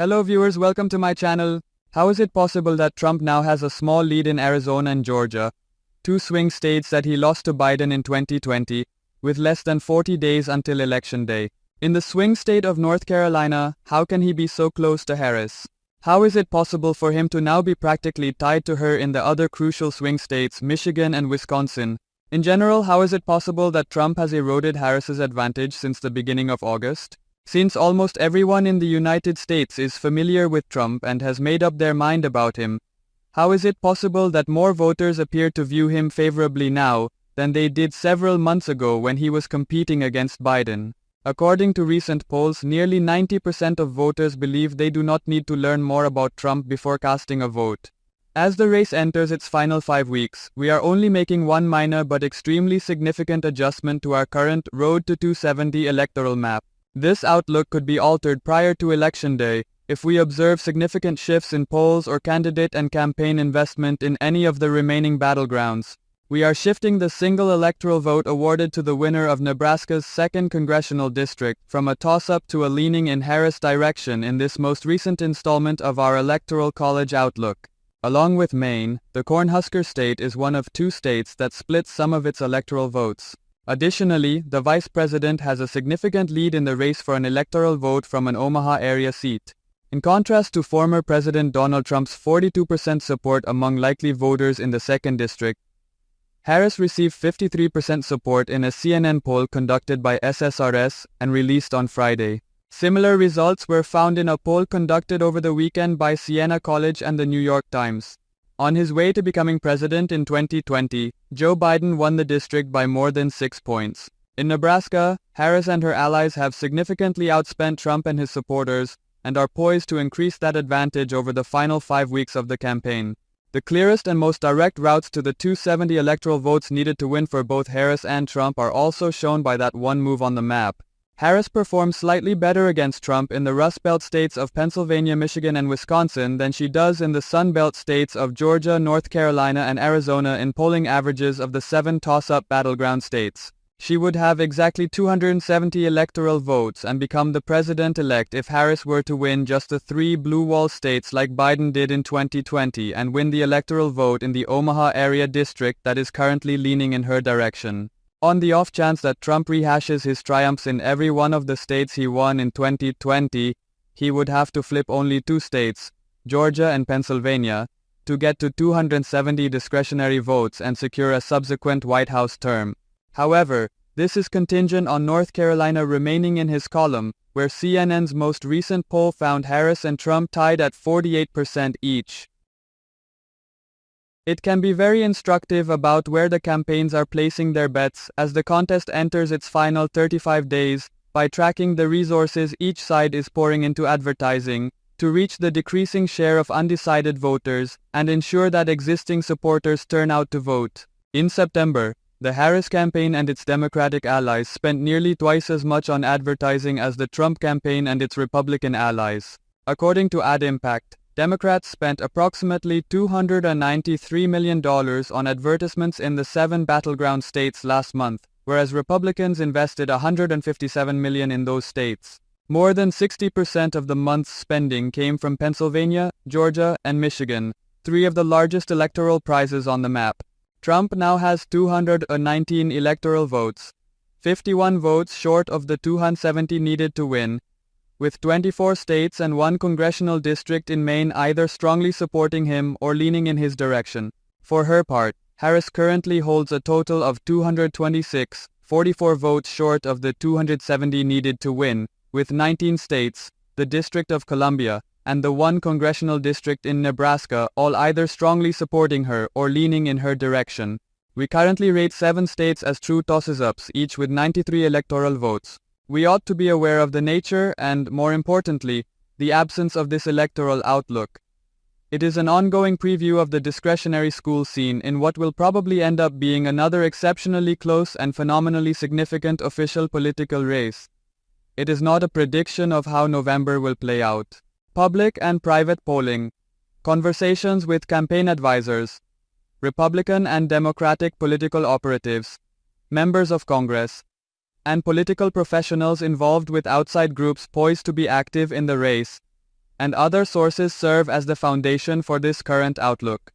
Hello viewers, welcome to my channel. How is it possible that Trump now has a small lead in Arizona and Georgia, two swing states that he lost to Biden in 2020, with less than 40 days until Election Day? In the swing state of North Carolina, how can he be so close to Harris? How is it possible for him to now be practically tied to her in the other crucial swing states, Michigan and Wisconsin? In general, how is it possible that Trump has eroded Harris's advantage since the beginning of August? Since almost everyone in the United States is familiar with Trump and has made up their mind about him, how is it possible that more voters appear to view him favorably now than they did several months ago when he was competing against Biden? According to recent polls, nearly 90% of voters believe they do not need to learn more about Trump before casting a vote. As the race enters its final 5 weeks, we are only making one minor but extremely significant adjustment to our current Road to 270 electoral map. This outlook could be altered prior to Election Day if we observe significant shifts in polls or candidate and campaign investment in any of the remaining battlegrounds. We are shifting the single electoral vote awarded to the winner of Nebraska's 2nd congressional district from a toss-up to a leaning in Harris direction in this most recent installment of our Electoral College outlook. Along with Maine, the Cornhusker state is one of 2 states that splits some of its electoral votes. Additionally, the vice president has a significant lead in the race for an electoral vote from an Omaha area seat. In contrast to former President Donald Trump's 42% support among likely voters in the 2nd district, Harris received 53% support in a CNN poll conducted by SSRS and released on Friday. Similar results were found in a poll conducted over the weekend by Siena College and the New York Times. On his way to becoming president in 2020, Joe Biden won the district by more than 6 points. In Nebraska, Harris and her allies have significantly outspent Trump and his supporters and are poised to increase that advantage over the final 5 weeks of the campaign. The clearest and most direct routes to the 270 electoral votes needed to win for both Harris and Trump are also shown by that one move on the map. Harris performed slightly better against Trump in the Rust Belt states of Pennsylvania, Michigan, and Wisconsin than she does in the Sun Belt states of Georgia, North Carolina, and Arizona in polling averages of the 7 toss-up battleground states. She would have exactly 270 electoral votes and become the president-elect if Harris were to win just the 3 blue wall states like Biden did in 2020 and win the electoral vote in the Omaha area district that is currently leaning in her direction. On the off chance that Trump rehashes his triumphs in every one of the states he won in 2020, he would have to flip only 2 states, Georgia and Pennsylvania, to get to 270 discretionary votes and secure a subsequent White House term. However, this is contingent on North Carolina remaining in his column, where CNN's most recent poll found Harris and Trump tied at 48% each. It can be very instructive about where the campaigns are placing their bets as the contest enters its final 35 days by tracking the resources each side is pouring into advertising to reach the decreasing share of undecided voters and ensure that existing supporters turn out to vote. In September, the Harris campaign and its Democratic allies spent nearly twice as much on advertising as the Trump campaign and its Republican allies. According to AdImpact, Democrats spent approximately $293 million on advertisements in the 7 battleground states last month, whereas Republicans invested $157 million in those states. More than 60% of the month's spending came from Pennsylvania, Georgia, and Michigan, 3 of the largest electoral prizes on the map. Trump now has 219 electoral votes, 51 votes short of the 270 needed to win, with 24 states and 1 congressional district in Maine either strongly supporting him or leaning in his direction. For her part, Harris currently holds a total of 226, 44 votes short of the 270 needed to win, with 19 states, the District of Columbia, and the 1 congressional district in Nebraska all either strongly supporting her or leaning in her direction. We currently rate 7 states as true tosses-ups, each with 93 electoral votes. We ought to be aware of the nature and, more importantly, the absence of this electoral outlook. It is an ongoing preview of the discretionary school scene in what will probably end up being another exceptionally close and phenomenally significant official political race. It is not a prediction of how November will play out. Public and private polling, conversations with campaign advisors, Republican and Democratic political operatives, members of Congress, and political professionals involved with outside groups poised to be active in the race, and other sources serve as the foundation for this current outlook.